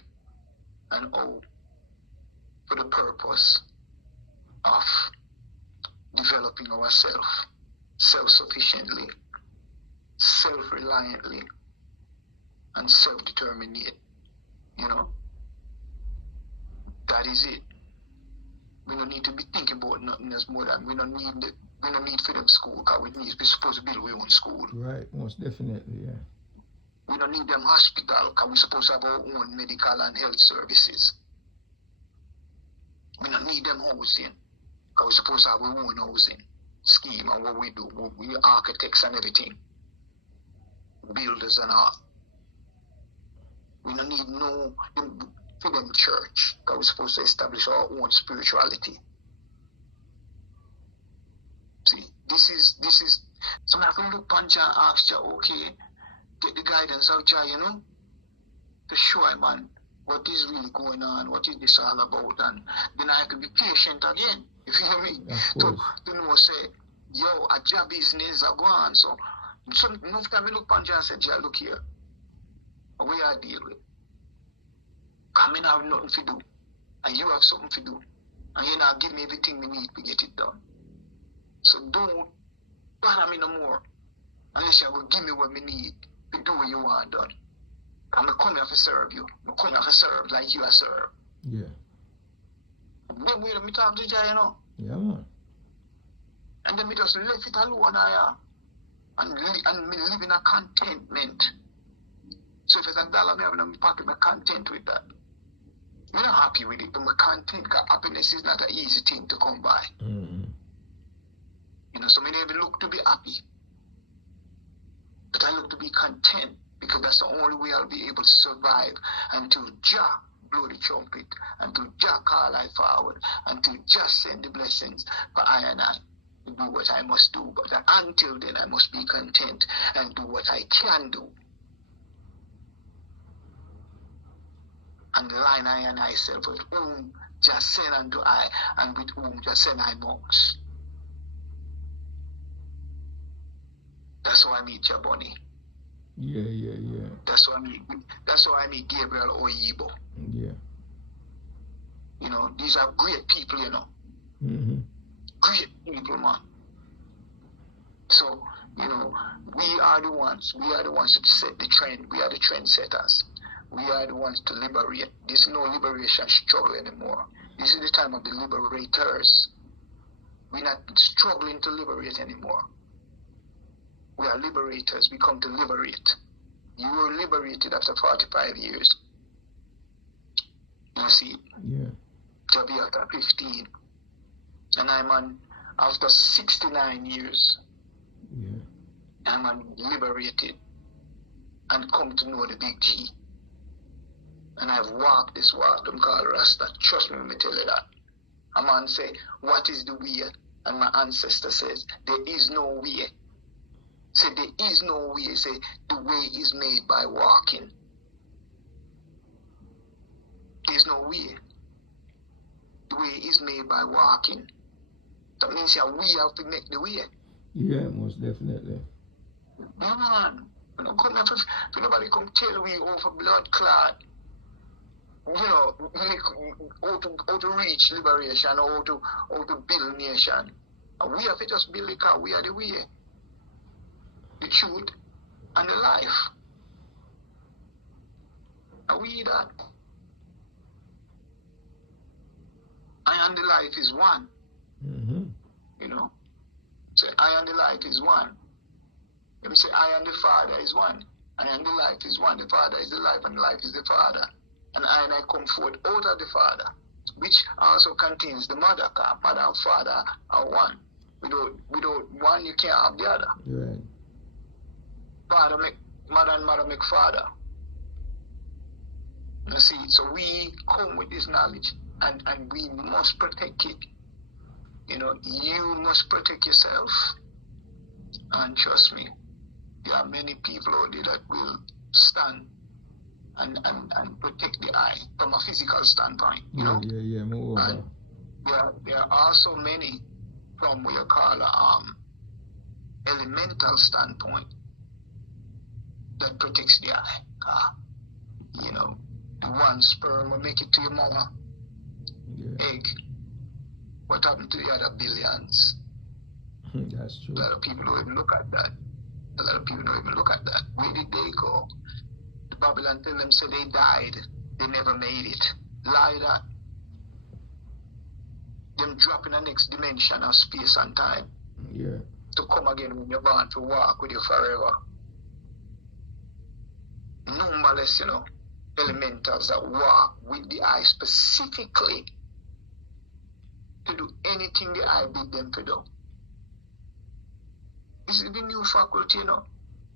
and how for the purpose of developing ourselves self-sufficiently, self-reliantly, and self-determinate. You know, that is it. We don't need to be thinking about nothing else more than we don't need for them school, because we're supposed to build our own school. Right, most definitely, yeah. We don't need them hospital, because we're supposed to have our own medical and health services. We don't need them housing, because we're supposed to have our own housing scheme and what we do. We're architects and everything, builders and all. We don't need no for them church, because we're supposed to establish our own spirituality. See, this is. So I have to look on Jah and ask Jah, okay, get the guidance of Jah, you know, to show him, man, what is really going on, what is this all about, and then I have to be patient again. You feel me? Of So course. then we say, yo, a Jah business are going on, so Some enough time I look on and said, look here. What I deal with. I mean, I have nothing to do. And you have something to do. And you now give me everything we need to get it done. So don't bother me no more. Unless you will give me what we need to do what you want done. I'm come here to serve you. I'm come here to serve like you are served. Yeah. Then we me talk to Jai, you know. Yeah, man. And then we just left it alone and me live in a contentment. So if it's $1, me have in my pocket, I'm content with that. I'm not happy with it, but I'm content because happiness is not an easy thing to come by. Mm-hmm. You know, so I never look to be happy. But I look to be content because that's the only way I'll be able to survive until Jah blow the trumpet, until Jah call I forward, until Jah send the blessings for I and I to do what I must do. But until then, I must be content and do what I can do. And line I and I self with whom Jah send unto I, and with whom Jah send I must. That's why I meet Jah Bunny. Yeah. That's why I meet Gabriel Oyibo. Yeah. You know, these are great people, you know. Mm-hmm. Great people, man. So, you know, we are the ones to set the trend. We are the trendsetters. We are the ones to liberate. There's no liberation struggle anymore. This is the time of the liberators. We're not struggling to liberate anymore. We are liberators. We come to liberate. You were liberated after 45 years. You see? Yeah. To be after 15. And I'm on after 69 years. Yeah. I'm liberated and come to know the big G. And I've walked this walk, them call Rasta. Trust me when I tell you that. A man say, what is the way? And my ancestor says, there is no way. Say, there is no way. Say, the way is made by walking. There's no way. The way is made by walking. That means yeah, we have to make the way. Yeah, most definitely. Man, if nobody come tell we over blood clot, you know, how to reach liberation or how to build nation. And we have to just build it because we are the way, the truth, and the life. And we that. I and the life is one. Mm-hmm. You know? Say, I and the life is one. Let me say, I and the Father is one. I and the life is one. The Father is the life, and the life is the Father. And I come forth out of the Father, which also contains the Mother, because Mother and Father are one. Without one, you can't have the other. Right. Father make Mother and Mother make Father. You see, so we come with this knowledge, and we must protect it. You know, you must protect yourself. And trust me, there are many people out there that will stand and protect the eye from a physical standpoint. You know? Yeah, more. And there are also many from what you call elemental standpoint that protects the eye. You know, the one sperm will make it to your mama. Yeah. Egg. What happened to the other billions? That's true. A lot of people don't even look at that. Where did they go? The Babylon tell them say they died. They never made it. Lie that. Them drop in the next dimension of space and time. Yeah. To come again when you're born to walk with you forever. Numberless, you know, elementals that walk with the eye specifically to do anything the eye bid them to do. This is the new faculty, you know.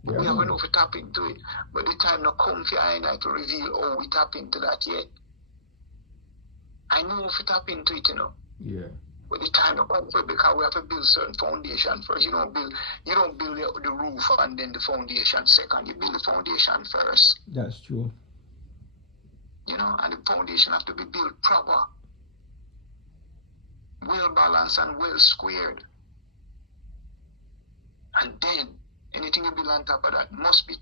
Yeah. We have enough to tap into it. But the time not come for I and I to reveal how we tap into that yet. I know if we tap into it, you know. Yeah. But the time not come for it because we have to build certain foundation first. You don't build the roof and then the foundation second. You build the foundation first. That's true. You know, and the foundation have to be built proper. Well balanced and well squared. And then Anything you build on top of that must be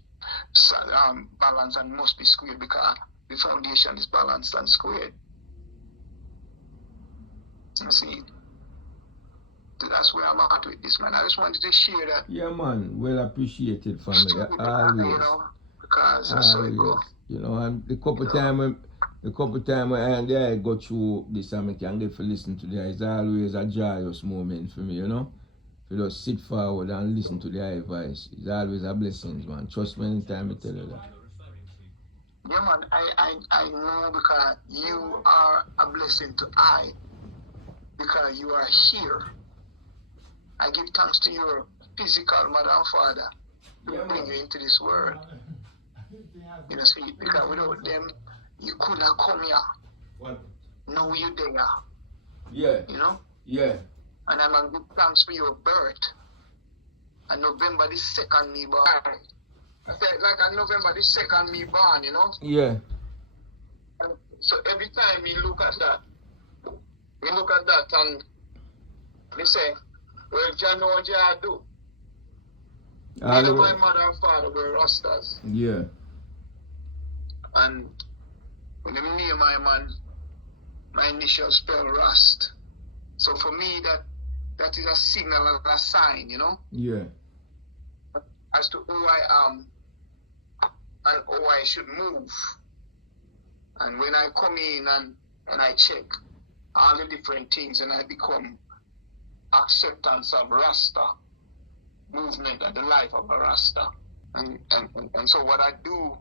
balanced and must be squared, because the foundation is balanced and squared. You see, that's where I'm at with this, man. I just wanted to share that. Yeah, man. Well appreciated, family. Always. You know, because that's how it go. You know, and the couple time when I go through this, I can get to listen to that. It's always a joyous moment for me, you know. If you just sit forward and listen to the advice, it's always a blessing, man. Trust me anytime I tell you that. Yeah, man. I know, because you are a blessing to I, because you are here. I give thanks to your physical mother and father to bring you into this world. You know, see, because without them, you could not come here. What? Now you there. Yeah. You know? Yeah. And I'm going to give thanks for your birth. And November the 2nd, me born. I said, like on November the 2nd, me born, you know? Yeah. And so every time you look at that, and you say, well, Jah know what Jah do. Neither my mother and father were Rastas. Yeah. And when they name my man, my initials spell Rast. So for me, that is a signal and a sign, you know? Yeah. As to who I am and how I should move. And when I come in and I check all the different things, and I become acceptance of Rasta movement and the life of a Rasta. And so what I do,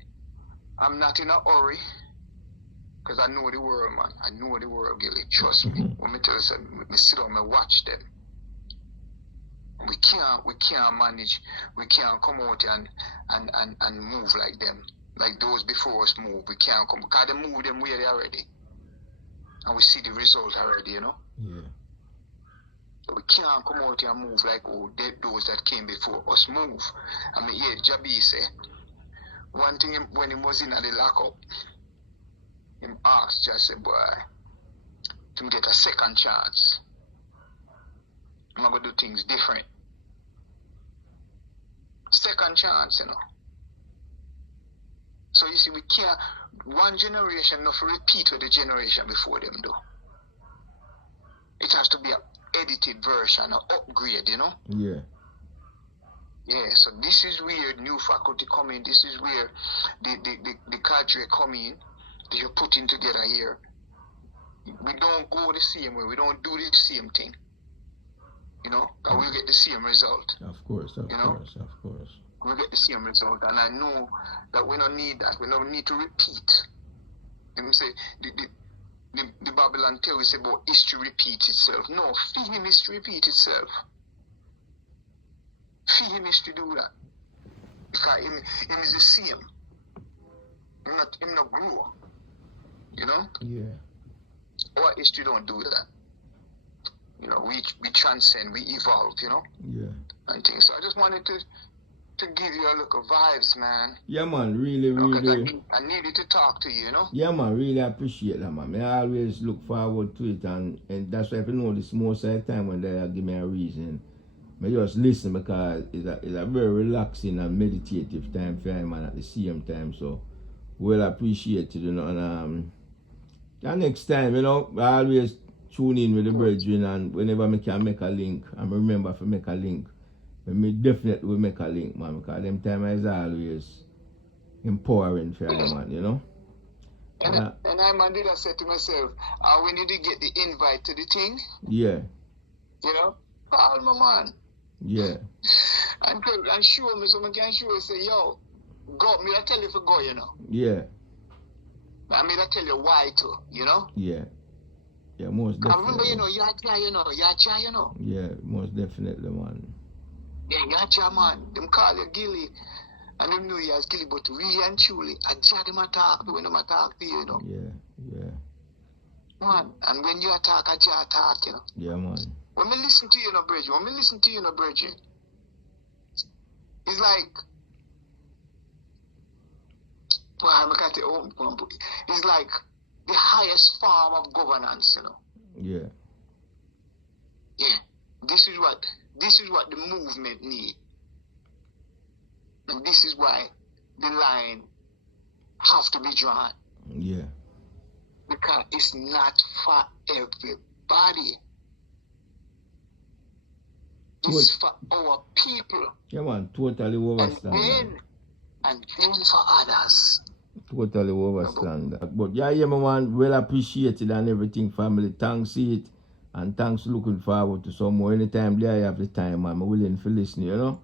I'm not in a hurry, because I know the world, man. I know the world, Gillie. Trust me. When me tell you, me sit down and watch them. We can't manage. We can't come out and move like them, like those before us move. We can't come, because they move them way already, and we see the result already, you know. Yeah. So we can't come out here and move like those that came before us move. I mean, yeah, Jabi say one thing when he was in the lockup, him asked, just say, boy, to get a second chance. I'm gonna do things different. Second chance, you know. So you see, we can't, one generation not repeat what the generation before them do. It has to be an edited version, an upgrade, you know. Yeah. Yeah, so this is where new faculty come in. This is where the cadre come in. They're putting together here. We don't go the same way. We don't do the same thing. You know, and we'll get the same result. Of course. Of course. We'll get the same result. And I know that we don't need that. We don't need to repeat. Let me say, the Babylon tale is about history repeats itself. No, for him history repeat itself. For him history do that. Because him is the same. Him not grow. You know? Yeah. Our history don't do that. You know, we transcend, we evolve, you know? Yeah. And things. So I just wanted to give you a look of vibes, man. Yeah, man, really. I needed to talk to you, you know? Yeah, man, really appreciate that, man. I always look forward to it, and that's why if you notice most of the time when they give me a reason, I just listen, because it's a very relaxing and meditative time for me, man, at the same time. So, well appreciated, you know. And next time, you know, I always tune in with the brethren, and whenever I can make a link, and remember to make a link, I definitely will make a link, man, because them time is always empowering for you, man, you know. And I man did I say to myself, we need to get the invite to the thing. Yeah. You know? Call my man. Yeah. And show me so I can show you, say, yo, go, me I tell you to go, you know. Yeah. I mean I tell you why too, you know? Yeah. Yeah, most definitely. I remember, you know, Yacha, you know. Yeah, most definitely, man. Yeah, Yacha, man. Them call you Gillie. And them know you as Gillie, but really and truly, I just them attack when them attack to you, you know. Yeah. Man, and when you attack, I just attack, you know. Yeah, man. When me listen to you in a bridge, it's like, well, it's like the highest form of governance, you know. Yeah. Yeah. This is what the movement need. And this is why the line has to be drawn. Yeah. Because it's not for everybody. It's for our people. Yeah, man, totally overstand. And then for others. Totally overstand that. But yeah, man, well appreciated and everything, family. Thanks it. And thanks looking forward to some more. Anytime there I have the time, I'm willing to listen, you know.